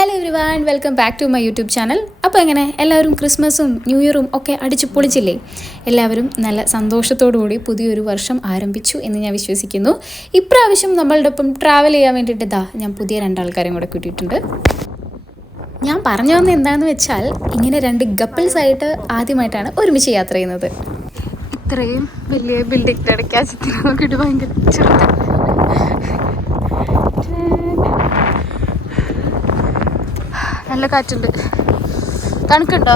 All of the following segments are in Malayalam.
Hello everyone, welcome back to my YouTube channel. അപ്പോൾ എങ്ങനെ എല്ലാവരും ക്രിസ്മസും ന്യൂ ഇയറും ഒക്കെ അടിച്ചു പൊളിച്ചില്ലേ? എല്ലാവരും നല്ല സന്തോഷത്തോടുകൂടി പുതിയൊരു വർഷം ആരംഭിച്ചു എന്ന് ഞാൻ വിശ്വസിക്കുന്നു. ഇപ്രാവശ്യം നമ്മളുടെ ഒപ്പം ട്രാവൽ ചെയ്യാൻ വേണ്ടിയിട്ട് ഞാൻ പുതിയ രണ്ടാൾക്കാരെയും കൂടെ കൂട്ടിയിട്ടുണ്ട്. ഞാൻ പറഞ്ഞു വന്നത് എന്താണെന്ന് വെച്ചാൽ, ഇങ്ങനെ രണ്ട് കപ്പിൾസായിട്ട് ആദ്യമായിട്ടാണ് ഒരുമിച്ച് യാത്ര ചെയ്യുന്നത്. ഇത്രയും വലിയ ബിൽഡിങ്ങിൻ്റെ ഇടയ്ക്ക് ആ ചിത്രം നോക്കിയിട്ട് ഭയങ്കര ചെറുത്. നല്ല കാറ്റുണ്ട്. തണുക്കുണ്ടോ?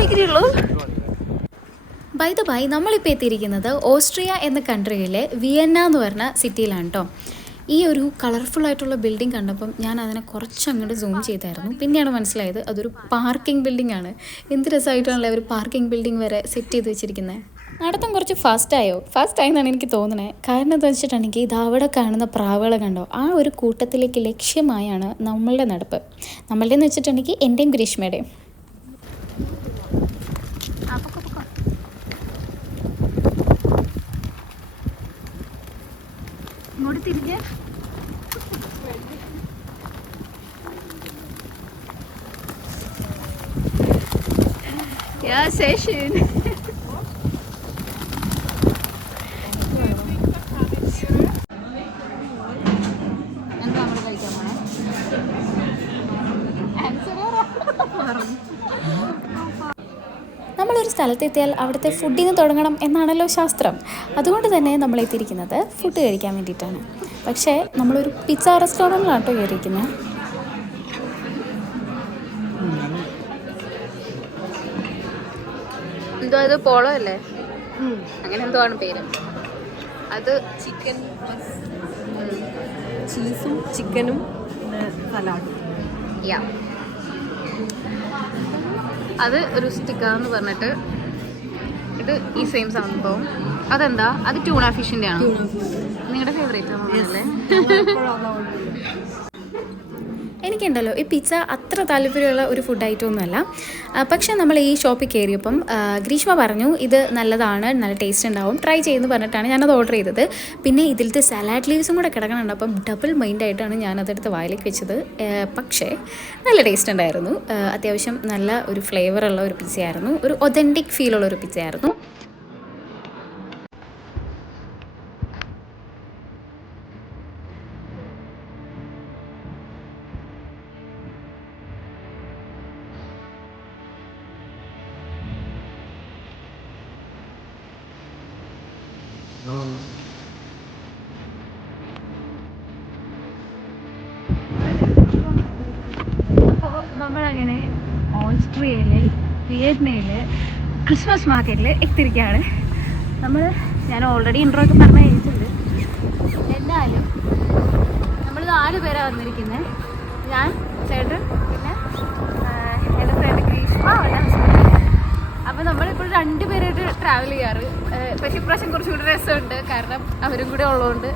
ഡിഗ്രി ഉള്ളൂ. ബൈ ദ ബൈ, നമ്മളിപ്പോൾ എത്തിയിരിക്കുന്നത് ഓസ്ട്രിയ എന്ന കൺട്രിയിലെ വിയന്ന എന്ന് പറഞ്ഞ സിറ്റിയിലാണ് കേട്ടോ. ഈ ഒരു കളർഫുള്ളായിട്ടുള്ള ബിൽഡിംഗ് കണ്ടപ്പം ഞാൻ അതിനെ കുറച്ചങ്ങോട്ട് സൂം ചെയ്തായിരുന്നു. പിന്നെയാണ് മനസ്സിലായത് അതൊരു പാർക്കിംഗ് ബിൽഡിംഗ് ആണ്. എന്ത് രസമായിട്ടാണല്ലോ ഒരു പാർക്കിംഗ് ബിൽഡിംഗ് വരെ സെറ്റ് ചെയ്ത് വെച്ചിരിക്കുന്നത്. നടത്തം കുറച്ച് ഫാസ്റ്റായി എന്നാണ് എനിക്ക് തോന്നുന്നത്. കാരണം എന്താ വെച്ചിട്ടുണ്ടെങ്കിൽ ഇത് അവിടെ കാണുന്ന പ്രാവുകളെ കണ്ടോ, ആ ഒരു കൂട്ടത്തിലേക്ക് ലക്ഷ്യമായാണ് നമ്മളുടെ നടപ്പ്. നമ്മളുടെ എന്ന് വെച്ചിട്ടുണ്ടെങ്കിൽ എൻ്റെയും ഗ്രീഷ്മയുടെയും. ഇങ്ങോട്ട് തിരിഞ്ഞ് നമ്മളൊരു സ്ഥലത്തെത്തിയാൽ അവിടുത്തെ ഫുഡിൽ നിന്ന് തുടങ്ങണം എന്നാണല്ലോ ശാസ്ത്രം. അതുകൊണ്ട് തന്നെ നമ്മൾ എത്തിയിരിക്കുന്നത് ഫുഡ് കഴിക്കാൻ വേണ്ടിയിട്ടാണ്. പക്ഷേ നമ്മളൊരു പിസ്സ റെസ്റ്റോറൻറ്റിലാണ് കേട്ടോ കയറിയിരിക്കുന്നത്. എന്തോ അത് പോളോ അല്ലേ, അങ്ങനെ എന്തോ ആണ് പേര്. അത് ചിക്കൻ ചീസും ചിക്കനും സലാഡും. യാ, അത് ഒരു സ്റ്റിക്കാന്ന് പറഞ്ഞിട്ട് ഇത് ഈ സെയിം സംഭവം. അതെന്താ? അത് ട്യൂണ ഫിഷിൻ്റെ ആണോ? നിങ്ങളുടെ ഫേവറേറ്റ് ആണല്ലേ? എനിക്കുണ്ടല്ലോ ഈ പിസ്സ അത്ര താല്പര്യമുള്ള ഒരു ഫുഡ് ഐറ്റം ഒന്നുമല്ല. പക്ഷേ നമ്മൾ ഈ ഷോപ്പിൽ കയറിയപ്പം ഗ്രീഷ്മ പറഞ്ഞു ഇത് നല്ലതാണ്, നല്ല ടേസ്റ്റ് ഉണ്ടാവും, ട്രൈ ചെയ്യുമെന്ന് പറഞ്ഞിട്ടാണ് ഞാനത് ഓർഡർ ചെയ്തത്. പിന്നെ ഇതിലത്തെ സലാഡ് ലീവ്സും കൂടെ കിടക്കണുണ്ട്. അപ്പം ഡബിൾ മൈൻഡായിട്ടാണ് ഞാനതെടുത്ത് വായിലേക്ക് വെച്ചത്. പക്ഷേ നല്ല ടേസ്റ്റ് ഉണ്ടായിരുന്നു. അത്യാവശ്യം നല്ല ഒരു ഫ്ലേവറുള്ള ഒരു പിസ്സയായിരുന്നു, ഒരു ഒതൻറ്റിക് ഫീലുള്ള ഒരു പിസ്സയായിരുന്നു. അപ്പോൾ നമ്മളങ്ങനെ ഓസ്ട്രിയയിലെ വിയറ്റ്നയിലെ ക്രിസ്മസ് മാർക്കറ്റിൽ എത്തിയിരിക്കുകയാണ്. ഞാൻ ഓൾറെഡി ഇൻട്രോ ഒക്കെ പറഞ്ഞു കഴിഞ്ഞിട്ടുണ്ട്. എന്നാലും നമ്മൾ 4 പേരാണ് വന്നിരിക്കുന്നത്. ഞാൻ, ചേട്ടൻ, പിന്നെ എൻ്റെ ഫ്രണ്ട് ഗ്രീഷ്മ, എൻ്റെ ഹസ്ബൻഡ്. അപ്പോൾ നമ്മളിപ്പോൾ 2 പേരായിട്ട് ട്രാവൽ ചെയ്യാറ്. പക്ഷേ ഇപ്രാവശ്യം കുറച്ചുകൂടി രസമുണ്ട്, കാരണം അവരും കൂടെ ഉള്ളതുകൊണ്ട്.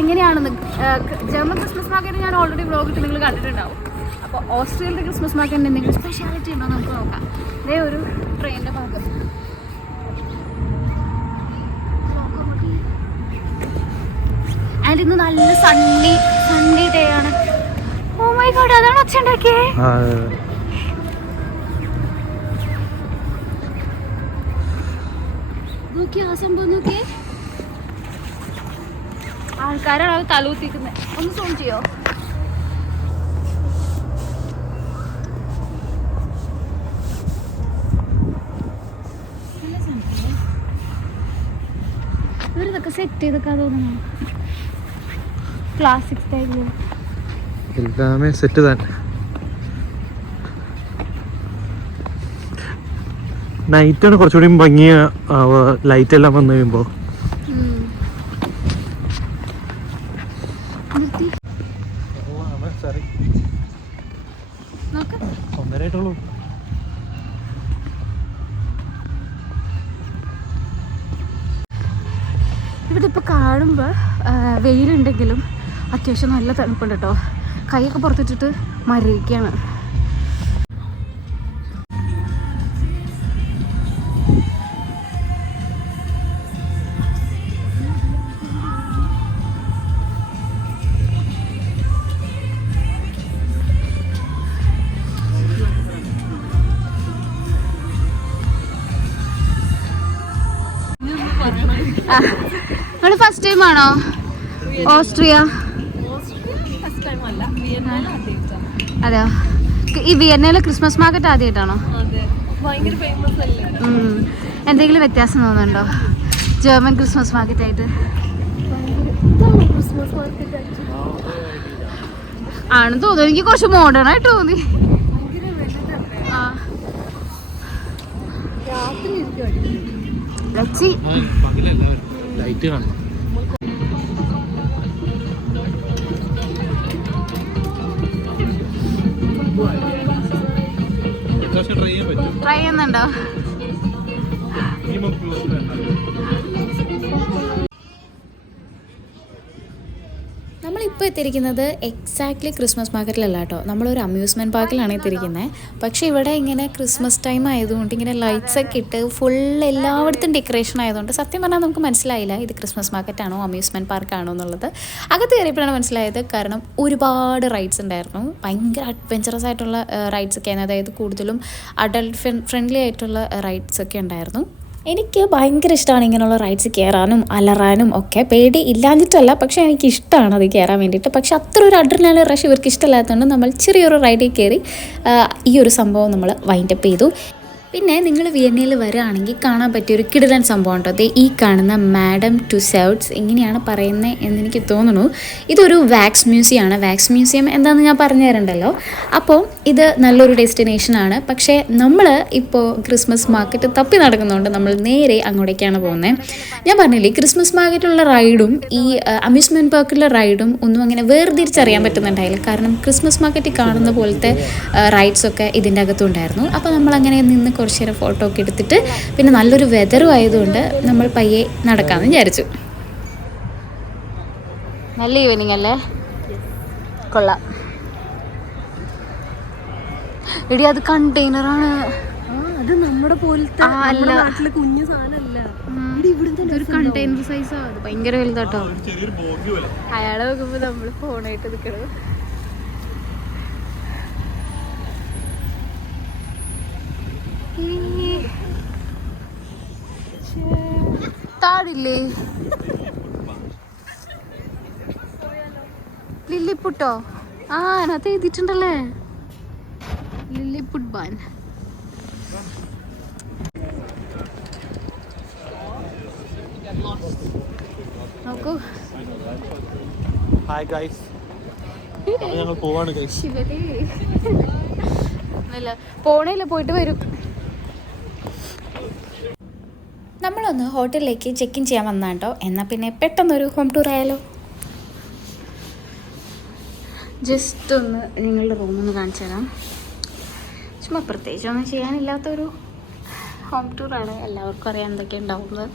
എങ്ങനെയാണെന്ന് ജർമ്മൻ ക്രിസ്മസ് മാർക്കറ്റ് ഞാൻ ഓൾറെഡി വ്ളോഗിട്ട് നിങ്ങൾ കണ്ടിട്ടുണ്ടാവും. അപ്പോൾ ഓസ്ട്രേലിയയിലെ ക്രിസ്മസ് മാർക്കറ്റിന് എന്തെങ്കിലും സ്പെഷ്യാലിറ്റി ഉണ്ടോ നമുക്ക് നോക്കാം. ഇതേ ഒരു ട്രെയിനിൻ്റെ ഭാഗം. ആൻഡ് ഇന്ന് നല്ല സണ്ണി ഡേ ആണ്. ഓ മൈ ഗോഡ്, അതാണ് ഒച്ച ഉണ്ടാക്കിയേ. നോക്കിയേ ആ സംഭവം, നോക്കിയേ ആൾക്കാരാണ് അത് തലൂത്തിക്കുന്നത്. ഒന്ന് സൂം ചെയ്യോ? ഇവരിതൊക്കെ സെറ്റ് ചെയ്തൊക്കെ തോന്നുന്നു ക്ലാസിക് സ്റ്റൈലില്. എല്ലാമേ സെറ്റ് തന്നെ. നൈറ്റാണ് കുറച്ചുകൂടി ഭംഗിയ, ലൈറ്റ് എല്ലാം വന്നു കഴിയുമ്പോൾ. ഒന്നരായിട്ടുള്ളൂ. ഇവിടെ ഇപ്പോൾ കാണുമ്പോൾ വെയിലുണ്ടെങ്കിലും അത്യാവശ്യം നല്ല തണുപ്പുണ്ട് കേട്ടോ. കൈയൊക്കെ പുറത്തിട്ടിട്ട് മരവിക്കുകയാണ്. നിങ്ങൾ ഫസ്റ്റ് ടൈം ആണോ ഓസ്ട്രിയ? അതെയോ? ഈ വിയന്നയിലെ ക്രിസ്മസ് മാർക്കറ്റ് ആദ്യമായിട്ടാണോ? എന്തെങ്കിലും വ്യത്യാസം തോന്നുന്നുണ്ടോ ജർമ്മൻ ക്രിസ്മസ് മാർക്കറ്റ് ആയിട്ട്? ആണെന്ന് തോന്നുന്നു, എനിക്ക് കുറച്ച് മോഡേൺ ആയിട്ട് തോന്നി. ലൈറ്റ് കാണണം. ട്രൈ ചെയ്യുന്നുണ്ടോ? നമ്മളിപ്പോൾ എത്തിയിരിക്കുന്നത് എക്സാക്ട്ലി ക്രിസ്മസ് മാർക്കറ്റിലല്ല കേട്ടോ, നമ്മളൊരു അമ്യൂസ്മെൻറ്റ് പാർക്കിലാണ് എത്തിയിരിക്കുന്നത്. പക്ഷേ ഇവിടെ ഇങ്ങനെ ക്രിസ്മസ് ടൈം ആയതുകൊണ്ട് ഇങ്ങനെ ലൈറ്റ്സ് ഒക്കെ ഇട്ട് ഫുൾ എല്ലായിടത്തും ഡെക്കറേഷൻ ആയതുകൊണ്ട് സത്യം പറഞ്ഞാൽ നമുക്ക് മനസ്സിലായില്ല ഇത് ക്രിസ്മസ് മാർക്കറ്റാണോ അമ്യൂസ്മെൻറ്റ് പാർക്കാണോ എന്നുള്ളത്. അകത്ത് കയറിയപ്പോഴാണ് മനസ്സിലായത്. കാരണം ഒരുപാട് റൈഡ്സ് ഉണ്ടായിരുന്നു, ഭയങ്കര അഡ്വെഞ്ചറസ് ആയിട്ടുള്ള റൈഡ്സ് ഒക്കെ ആയിരുന്നു. അതായത് കൂടുതലും അഡൾട്ട് ഫ്രണ്ട്ലി ആയിട്ടുള്ള റൈഡ്സ് ഒക്കെ ഉണ്ടായിരുന്നു. എനിക്ക് ഭയങ്കര ഇഷ്ടമാണ് ഇങ്ങനെയുള്ള റൈഡ്സ് കയറാനും അലറാനും ഒക്കെ. പേടി ഇല്ലാഞ്ഞിട്ടല്ല, പക്ഷേ എനിക്കിഷ്ടമാണ് അത് കയറാൻ വേണ്ടിയിട്ട്. പക്ഷെ അത്ര ഒരു അഡ്രിനാലിൻ റഷ് ഇവർക്ക് ഇഷ്ടമില്ലാത്തതുകൊണ്ട് നമ്മൾ ചെറിയൊരു റൈഡിൽ കയറി ഈ ഒരു സംഭവം നമ്മൾ വൈൻഡപ്പ് ചെയ്തു. പിന്നെ നിങ്ങൾ വിയന്നയിൽ വരികയാണെങ്കിൽ കാണാൻ പറ്റിയൊരു കിടിലൻ സംഭവം ഉണ്ടോ, അത് ഈ കാണുന്ന മാഡം ടുസൗട്ട്സ്, ഇങ്ങനെയാണ് പറയുന്നത് എന്നെനിക്ക് തോന്നുന്നു. ഇതൊരു വാക്സ് മ്യൂസിയം ആണ്. വാക്സ് മ്യൂസിയം എന്താണെന്ന് ഞാൻ പറഞ്ഞു തരണ്ടല്ലോ. അപ്പോൾ ഇത് നല്ലൊരു ഡെസ്റ്റിനേഷനാണ്. പക്ഷേ നമ്മൾ ഇപ്പോൾ ക്രിസ്മസ് മാർക്കറ്റ് തപ്പി നടക്കുന്നതുകൊണ്ട് നമ്മൾ നേരെ അങ്ങോട്ടേക്കാണ് പോകുന്നത്. ഞാൻ പറഞ്ഞില്ലേ, ക്രിസ്മസ് മാർക്കറ്റിലുള്ള റൈഡും ഈ അമ്യൂസ്മെൻറ്റ് പാർക്കിലുള്ള റൈഡും ഒന്നും അങ്ങനെ വേർതിരിച്ചറിയാൻ പറ്റുന്നുണ്ടായില്ല. കാരണം ക്രിസ്മസ് മാർക്കറ്റിൽ കാണുന്ന പോലത്തെ റൈഡ്സൊക്കെ ഇതിൻ്റെ അകത്തുണ്ടായിരുന്നു. അപ്പോൾ നമ്മളങ്ങനെ നിന്ന് കുറച്ച് നേരം ഫോട്ടോ ഒക്കെ എടുത്തിട്ട് പിന്നെ നല്ലൊരു വെതറും ആയതുകൊണ്ട് നമ്മൾ പയ്യെ നടക്കാമെന്ന് വിചാരിച്ചു. നല്ല ഈവനിങ് അല്ലേ? കൊള്ളാം. എടി അത് കണ്ടെയ്നറാണ്. അത് നമ്മുടെ പോലത്തെ നാട്ടിലെ കുഞ്ഞു സാധനമല്ല, ഒരു കണ്ടെയ്നർ സൈസാ. അത് ഭയങ്കര വലുതാട്ടോ. അയാളെ നോക്കുമ്പോ നമ്മള് ഫോണായിട്ട് നിൽക്കണത്. താടില്ലേ ലില്ലിപ്പുട്ടോ? ആ അതിനകത്ത് എഴുതിയിട്ടുണ്ടല്ലേ ലില്ലിപ്പുട്ട് ബാൻ. നോക്കൂ. ഹായ് ഗൈസ്, ഞങ്ങൾ പോവാണ് ഗൈസ്. പോണേല പോയിട്ട് വരും. നമ്മളൊന്ന് ഹോട്ടലിലേക്ക് ചെക്ക് ഇൻ ചെയ്യാൻ വന്നാട്ടോ. എന്നാൽ പിന്നെ പെട്ടെന്നൊരു ഹോം ടൂർ ആയാലോ. ജസ്റ്റ് ഒന്ന് നിങ്ങളുടെ റൂമൊന്ന് കാണിച്ചു തരാം. ചുമ്മാ പ്രത്യേകിച്ചൊന്നും ചെയ്യാനില്ലാത്തൊരു ഹോം ടൂറാണ്. എല്ലാവർക്കും അറിയാം എന്തൊക്കെ ഉണ്ടാവുന്നത്.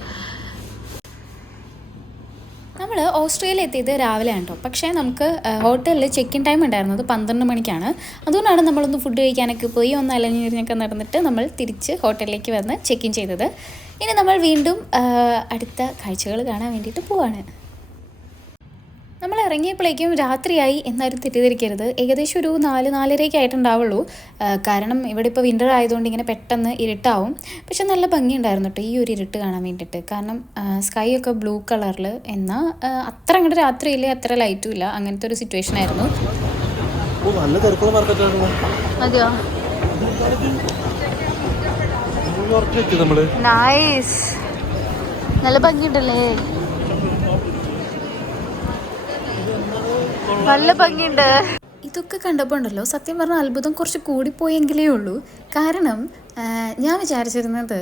നമ്മൾ ഓസ്ട്രേലിയയിൽ എത്തിയത് രാവിലെ കേട്ടോ. പക്ഷേ നമുക്ക് ഹോട്ടലിൽ ചെക്ക് ഇൻ ടൈം ഉണ്ടായിരുന്നത് 12 മണിക്കാണ്. അതുകൊണ്ടാണ് നമ്മളൊന്ന് ഫുഡ് കഴിക്കാനൊക്കെ പോയി ഒന്ന് അലഞ്ഞിരിഞ്ഞൊക്കെ നടന്നിട്ട് നമ്മൾ തിരിച്ച് ഹോട്ടലിലേക്ക് വന്ന് ചെക്ക് ഇൻ ചെയ്തത്. ഇനി നമ്മൾ വീണ്ടും അടുത്ത കാഴ്ചകൾ കാണാൻ വേണ്ടിയിട്ട് പോവാണ്. നമ്മൾ ഇറങ്ങിയപ്പോഴേക്കും രാത്രിയായി എന്നാലും തെറ്റിദ്ധരിക്കരുത്. ഏകദേശം ഒരു 4-4:30 ആയിട്ടുണ്ടാവുള്ളൂ. കാരണം ഇവിടെ ഇപ്പോൾ വിൻ്റർ ആയതുകൊണ്ട് ഇങ്ങനെ പെട്ടെന്ന് ഇരുട്ടാവും. പക്ഷെ നല്ല ഭംഗിയുണ്ടായിരുന്നു കേട്ടോ ഈ ഒരു ഇരുട്ട് കാണാൻ വേണ്ടിയിട്ട്. കാരണം സ്കൈ ഒക്കെ ബ്ലൂ കളറിൽ, എന്നാൽ അത്ര അങ്ങോട്ട് രാത്രിയില്ല അത്ര ലൈറ്റും ഇല്ല, അങ്ങനത്തെ ഒരു സിറ്റുവേഷൻ ആയിരുന്നു. അതെയോ? നൈസ്, നല്ല ഭംഗിയുണ്ടല്ലേ, നല്ല ഭംഗിയുണ്ട്. ഇതൊക്കെ കണ്ടപ്പോൾ ഉണ്ടല്ലോ സത്യം പറഞ്ഞാൽ അത്ഭുതം കുറച്ച് കൂടിപ്പോയെങ്കിലേ ഉള്ളൂ. കാരണം ഞാൻ വിചാരിച്ചിരുന്നത്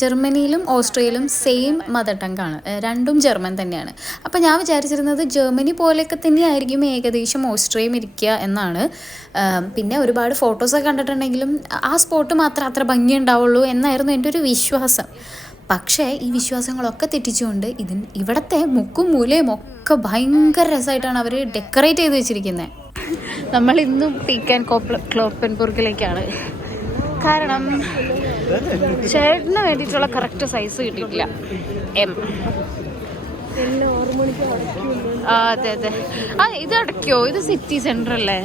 ജർമ്മനിയിലും ഓസ്ട്രേലിയയിലും സെയിം മദർ ടങ്കാണ്, രണ്ടും ജർമ്മൻ തന്നെയാണ്. അപ്പോൾ ഞാൻ വിചാരിച്ചിരുന്നത് ജർമ്മനി പോലെയൊക്കെ തന്നെയായിരിക്കും ഏകദേശം ഓസ്ട്രിയയും ഇരിക്കുക എന്നാണ്. പിന്നെ ഒരുപാട് ഫോട്ടോസൊക്കെ കണ്ടിട്ടുണ്ടെങ്കിലും ആ സ്പോട്ട് മാത്രമേ അത്ര ഭംഗി ഉണ്ടാവുള്ളൂ എന്നായിരുന്നു എൻ്റെ ഒരു വിശ്വാസം. പക്ഷേ ഈ വിശ്വാസങ്ങളൊക്കെ തെറ്റിച്ചുകൊണ്ട് ഇവിടുത്തെ മുക്കും മൂലയും ഒക്കെ ഭയങ്കര രസമായിട്ടാണ് അവർ ഡെക്കറേറ്റ് ചെയ്ത് വെച്ചിരിക്കുന്നത്. നമ്മൾ ഇന്നും പീക്ക് ആൻഡ് ക്ലോപ്പൻബർഗിലേക്കാണ്. കാരണം ചേട്ടന് വേണ്ടിയിട്ടുള്ള കറക്റ്റ് സൈസ് കിട്ടിയിട്ടില്ല. എം. അതെ അതെ. ആ ഇത് അടയ്ക്കോ? ഇത് സിറ്റി സെന്റർ അല്ലേ?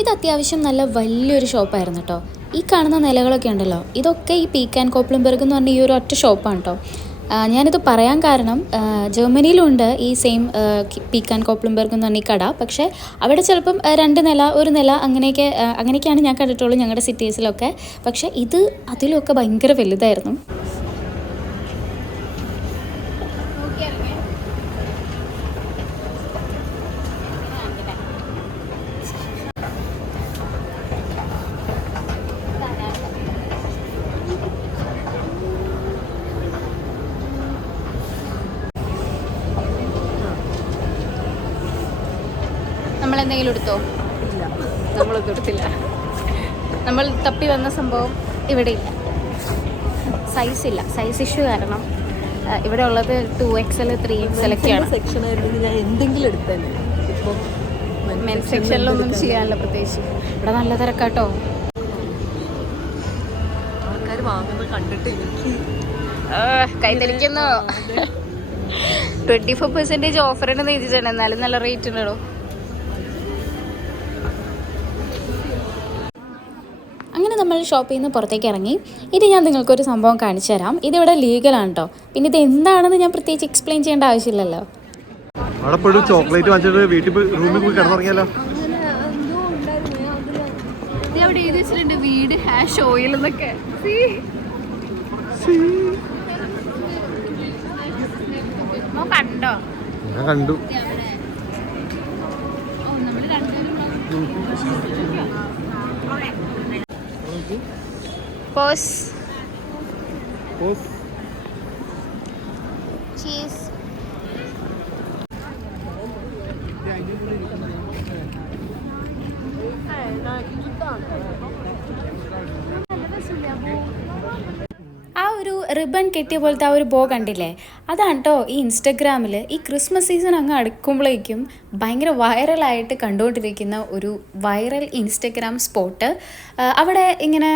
ഇത് അത്യാവശ്യം നല്ല വലിയൊരു ഷോപ്പായിരുന്നു കേട്ടോ. ഈ കാണുന്ന നിലകളൊക്കെ ഉണ്ടല്ലോ, ഇതൊക്കെ ഈ പീക്ക് ആൻഡ് കോപ്ലൻബർഗ് എന്ന് പറഞ്ഞ ഈ ഒരു ഒറ്റ ഷോപ്പാണ് കേട്ടോ. ഞാനിത് പറയാൻ കാരണം ജർമ്മനിയിലുണ്ട് ഈ സെയിം പീക്ക് ആൻഡ് കോപ്ലൻബർഗ് എന്ന് പറഞ്ഞ ഈ കട. പക്ഷേ അവിടെ ചിലപ്പം 2 നില 1 നില അങ്ങനെയൊക്കെയാണ് ഞാൻ കണ്ടിട്ടുള്ളൂ ഞങ്ങളുടെ സിറ്റീസിലൊക്കെ. പക്ഷേ ഇത് അതിലൊക്കെ ഭയങ്കര വലുതായിരുന്നു. നമ്മളെന്തെങ്കിലും എടുത്തോ? നമ്മളൊന്നും എടുത്തില്ല. നമ്മൾ തപ്പി വന്ന സംഭവം ഇവിടെ ഇല്ല. സൈസ് ഇല്ല. സൈസ് ഇഷ്യൂ കാരണം ഇവിടെ ഉള്ളത് 2XL 3XL ഒക്കെയാണ്. സെക്ഷൻ ആയിരുന്നെങ്കിൽ ഞാൻ എന്തെങ്കിലും എടുത്തേനെ. ഇപ്പോൾ മെൻസ് സെക്ഷനിലൊന്നും ചെയ്യാനില്ല പ്രത്യേകിച്ച്. ഇവിടെ നല്ല തിരക്കാട്ടോ. ആൾക്കാർ വാങ്ങുന്നത് കണ്ടിട്ട് എനിക്ക് കൈതലിക്കുന്നു. 24% ഓഫർ ഉണ്ടെന്ന് എഴുതിയിട്ടുണ്ട്. എന്നാലും നല്ല റേറ്റ് ഉണ്ടോ. അങ്ങനെ നമ്മൾ ഷോപ്പിൽ നിന്ന് പുറത്തേക്ക് ഇറങ്ങി. ഇത് ഞാൻ നിങ്ങൾക്കൊരു സംഭവം കാണിച്ചു തരാം. ഇതിവിടെ ലീഗലാണ് കേട്ടോ. പിന്നെ ഇത് എന്താണെന്ന് ഞാൻ പ്രത്യേകിച്ച് എക്സ്പ്ലെയിൻ ചെയ്യേണ്ട ആവശ്യമില്ലല്ലോ. അവിടെ പോയി ചോക്ലേറ്റ് വാങ്ങിച്ചിട്ട് വീട്ടിൽ പോയി റൂമിൽ പോയി കിടന്നുറങ്ങിയാലോ. അവിടെ എഴുതി വെച്ചിട്ടുണ്ട് വീട് #oil എന്നൊക്കെ. കണ്ടോ? ഞാൻ കണ്ടു. Pause. Cheese. ആ ഒരു റിബൺ കെട്ടിയ പോലത്തെ ആ ഒരു ബോ കണ്ടില്ലേ, അതാണ് കേട്ടോ ഈ ഇൻസ്റ്റഗ്രാമിൽ ഈ ക്രിസ്മസ് സീസൺ അങ്ങ് അടുക്കുമ്പോഴേക്കും ഭയങ്കര വൈറലായിട്ട് കണ്ടുകൊണ്ടിരിക്കുന്ന ഒരു വൈറൽ ഇൻസ്റ്റഗ്രാം സ്പോട്ട്. അവിടെ ഇങ്ങനെ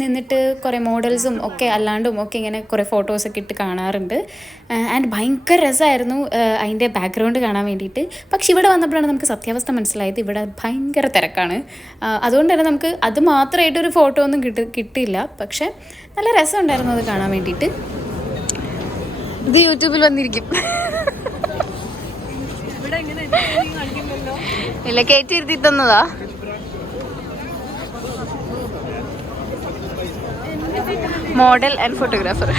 നിന്നിട്ട് കുറേ മോഡൽസും ഒക്കെ അല്ലാണ്ടും ഒക്കെ ഇങ്ങനെ കുറേ ഫോട്ടോസൊക്കെ ഇട്ട് കാണാറുണ്ട്. ആൻഡ് ഭയങ്കര രസമായിരുന്നു അതിൻ്റെ ബാക്ക്ഗ്രൗണ്ട് കാണാൻ വേണ്ടിയിട്ട്. പക്ഷെ ഇവിടെ വന്നപ്പോഴാണ് നമുക്ക് സത്യാവസ്ഥ മനസ്സിലായത്, ഇവിടെ ഭയങ്കര തിരക്കാണ്. അതുകൊണ്ട് തന്നെ നമുക്ക് അത് മാത്രമായിട്ടൊരു ഫോട്ടോ ഒന്നും കിട്ടിയില്ല. പക്ഷെ നല്ല രസമുണ്ടായിരുന്നു അത് കാണാൻ വേണ്ടിയിട്ട്. ഇത് യൂട്യൂബിൽ വന്നിരിക്കും. ഇല്ല, കയറ്റി ഇരുത്തി തന്നതാ. Model and photographer.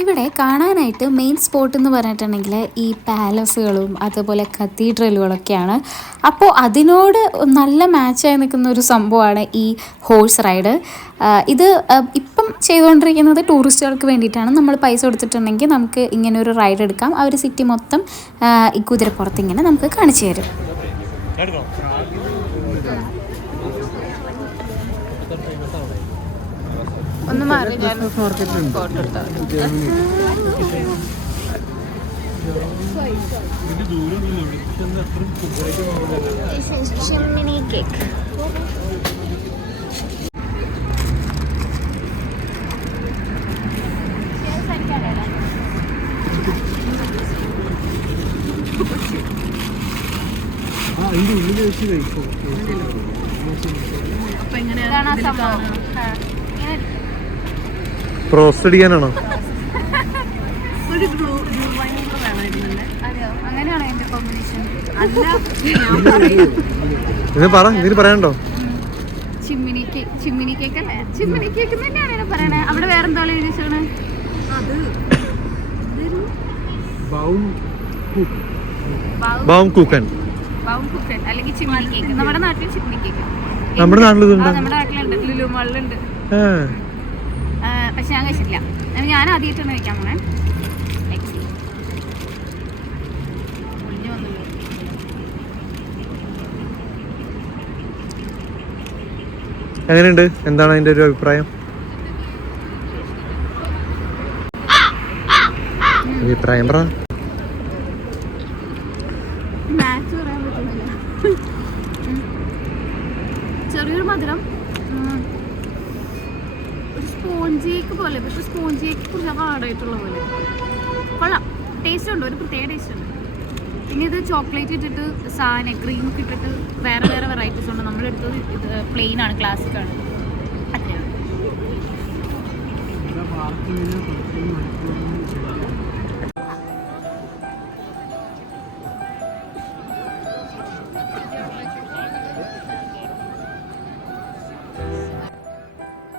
ഇവിടെ കാണാനായിട്ട് മെയിൻ സ്പോട്ട് എന്ന് പറഞ്ഞിട്ടുണ്ടെങ്കിൽ ഈ പാലസുകളും അതുപോലെ കത്തീഡ്രലുകളൊക്കെയാണ്. അപ്പോൾ അതിനോട് നല്ല മാച്ചായി നിൽക്കുന്ന ഒരു സംഭവമാണ് ഈ ഹോഴ്സ് റൈഡ്. ഇത് ഇപ്പം ചെയ്തുകൊണ്ടിരിക്കുന്നത് ടൂറിസ്റ്റുകൾക്ക് വേണ്ടിയിട്ടാണ്. നമ്മൾ പൈസ കൊടുത്തിട്ടുണ്ടെങ്കിൽ നമുക്ക് ഇങ്ങനെ ഒരു റൈഡ് എടുക്കാം. അവർ സിറ്റി മൊത്തം ഈ കുതിരപ്പുറത്ത് ഇങ്ങനെ നമുക്ക് കാണിച്ചു തരും. ഒന്ന് മാറി ഞാൻ ഫോട്ടോ എടുത്താൽ ചിമ്മിനി കേക്ക്. ഇതാണ് ആ സംഭവം. റോസ്റ്റ് അടിക്കാനാണോ? അതെയോ? അങ്ങനെയാണോ അതിന്റെ കോമ്പിനേഷൻ? ഇത് പറ, ഇതിന് പറയാനുണ്ടോ? ചിമ്മിനി കേക്ക് അല്ലേ? ചിമ്മിനി കേക്ക് തന്നെയാണ് പറയണേ. അവിടെ വേറെന്തോ എഴുതിച്ചാണ്. ബൗം കുക്കൻ അല്ലെങ്കിൽ ചിമ്മിനി കേക്ക്. നമ്മുടെ നാട്ടിൽ ചിമ്മിനി കേക്ക്. നമ്മുടെ നാട്ടിലുണ്ട്. നമ്മുടെ നാട്ടിലുണ്ട്, ലുലു മാളിലുണ്ട്. പക്ഷെ ഞാൻ കഴിച്ചിട്ടില്ല. ഞാൻ ആദ്യമായിട്ടാണ് കഴിക്കാൻ പോണേ. എങ്ങനെയുണ്ട്? എന്താണ് അതിന്റെ ഒരു അഭിപ്രായം? അഭിപ്രായം പറ. ചെറിയൊരു മധുരം, ഒരു സ്പോഞ്ച് കേക്ക് പോലെ. പക്ഷെ സ്പോഞ്ച് കേക്ക് കുറച്ച് ഹാർഡായിട്ടുള്ള പോലെ. കൊള്ളാം, ടേസ്റ്റ് ഉണ്ട്, ഒരു പ്രത്യേക ടേസ്റ്റ് ഉണ്ട്. പിന്നെ ഇത് ചോക്ലേറ്റ് ഇട്ടിട്ട് സാധനം ക്രീമൊക്കെ ഇട്ടിട്ട് വേറെ വേറെ വെറൈറ്റീസ് ഉണ്ട്. നമ്മളെടുത്തത് ഇത് പ്ലെയിൻ ആണ്, ക്ലാസിക് ആണ്. അത്രയാണ്.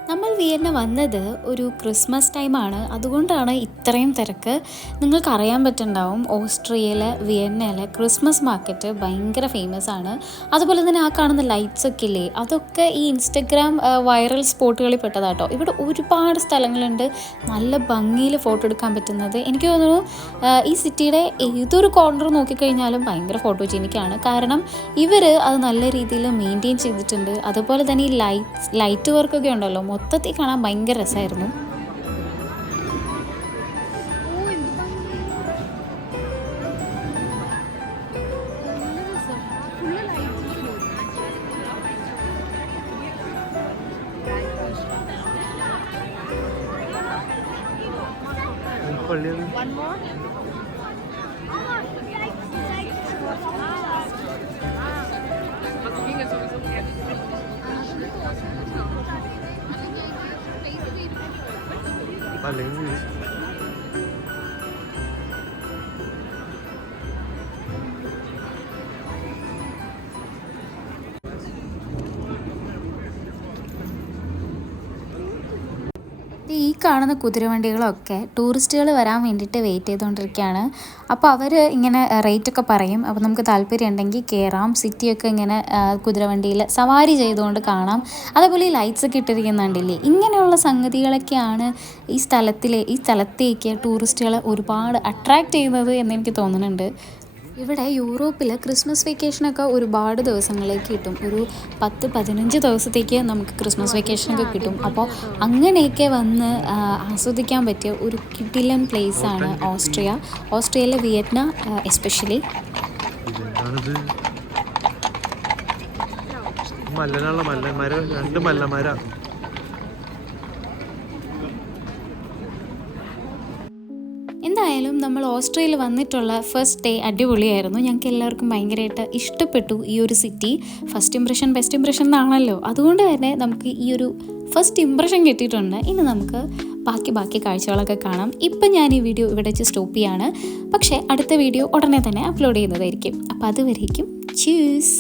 നമ്മൾ വിയന്ന വന്നത് ഒരു ക്രിസ്മസ് ടൈമാണ്, അതുകൊണ്ടാണ് ഇത്രയും തിരക്ക്. നിങ്ങൾക്ക് അറിയാൻ പറ്റുന്നുണ്ടാവും ഓസ്ട്രിയയിലെ വിയന്നയിലെ ക്രിസ്മസ് മാർക്കറ്റ് ഭയങ്കര ഫേമസ് ആണ്. അതുപോലെ തന്നെ ആ കാണുന്ന ലൈറ്റ്സ് ഒക്കെ ഇല്ലേ, അതൊക്കെ ഈ ഇൻസ്റ്റഗ്രാം വൈറൽ സ്പോട്ടുകളിൽ പെട്ടതാട്ടോ. ഇവിടെ ഒരുപാട് സ്ഥലങ്ങളുണ്ട് നല്ല ഭംഗിയിൽ ഫോട്ടോ എടുക്കാൻ പറ്റുന്നത്. എനിക്ക് തോന്നുന്നു ഈ സിറ്റിയുടെ ഏതൊരു കോർണർ നോക്കിക്കഴിഞ്ഞാലും ഭയങ്കര ഫോട്ടോജനിക്കാണ്. കാരണം ഇവർ അത് നല്ല രീതിയിൽ മെയിൻറ്റെയിൻ ചെയ്തിട്ടുണ്ട്. അതുപോലെ തന്നെ ഈ ലൈറ്റ് വർക്കൊക്കെ ഉണ്ടല്ലോ, മൊത്തത്തിൽ കാണാൻ ഭയങ്കര രസമായിരുന്നു. ഈ കാണുന്ന കുതിരവണ്ടികളൊക്കെ ടൂറിസ്റ്റുകൾ വരാൻ വേണ്ടിയിട്ട് വെയിറ്റ് ചെയ്തുകൊണ്ടിരിക്കുകയാണ്. അപ്പോൾ അവർ ഇങ്ങനെ റേറ്റൊക്കെ പറയും. അപ്പോൾ നമുക്ക് താല്പര്യം ഉണ്ടെങ്കിൽ കയറാം. സിറ്റിയൊക്കെ ഇങ്ങനെ കുതിരവണ്ടിയിൽ സവാരി ചെയ്തുകൊണ്ട് കാണാം. അതേപോലെ ഈ ലൈറ്റ്സ് ഒക്കെ ഇട്ടിരിക്കുന്നുണ്ടല്ലേ, ഇങ്ങനെയുള്ള സംഗതികളൊക്കെയാണ് ഈ സ്ഥലത്തേക്ക് ടൂറിസ്റ്റുകളെ ഒരുപാട് അട്രാക്റ്റ് ചെയ്യുന്നത് എന്നെനിക്ക് തോന്നുന്നുണ്ട്. ഇവിടെ യൂറോപ്പിൽ ക്രിസ്മസ് വെക്കേഷനൊക്കെ ഒരുപാട് ദിവസങ്ങളിലേക്ക് കിട്ടും. ഒരു 10-15 ദിവസത്തേക്ക് നമുക്ക് ക്രിസ്മസ് വെക്കേഷനൊക്കെ കിട്ടും. അപ്പോൾ അങ്ങനെയൊക്കെ വന്ന് ആസ്വദിക്കാൻ പറ്റിയ ഒരു കിടിലൻ പ്ലേസാണ് ഓസ്ട്രിയയിലെ വിയന്ന എസ്പെഷ്യലി. എന്തായാലും നമ്മൾ ഓസ്ട്രിയയിൽ വന്നിട്ടുള്ള ഫസ്റ്റ് ഡേ അടിപൊളിയായിരുന്നു. ഞങ്ങൾക്ക് എല്ലാവർക്കും ഭയങ്കരമായിട്ട് ഇഷ്ടപ്പെട്ടു ഈ ഒരു city. First impression best impression എന്നാണല്ലോ, അതുകൊണ്ട് തന്നെ നമുക്ക് ഈ ഒരു ഫസ്റ്റ് ഇംപ്രഷൻ കിട്ടിയിട്ടുണ്ട്. ഇനി നമുക്ക് ബാക്കി കാഴ്ചകളൊക്കെ കാണാം. ഇപ്പം ഞാൻ ഈ വീഡിയോ ഇവിടെ വെച്ച് സ്റ്റോപ്പ് ചെയ്യാണ്. പക്ഷേ അടുത്ത വീഡിയോ ഉടനെ തന്നെ അപ്ലോഡ് ചെയ്യുന്നതായിരിക്കും. അപ്പോൾ അതുവരേക്കും ചൂസ്.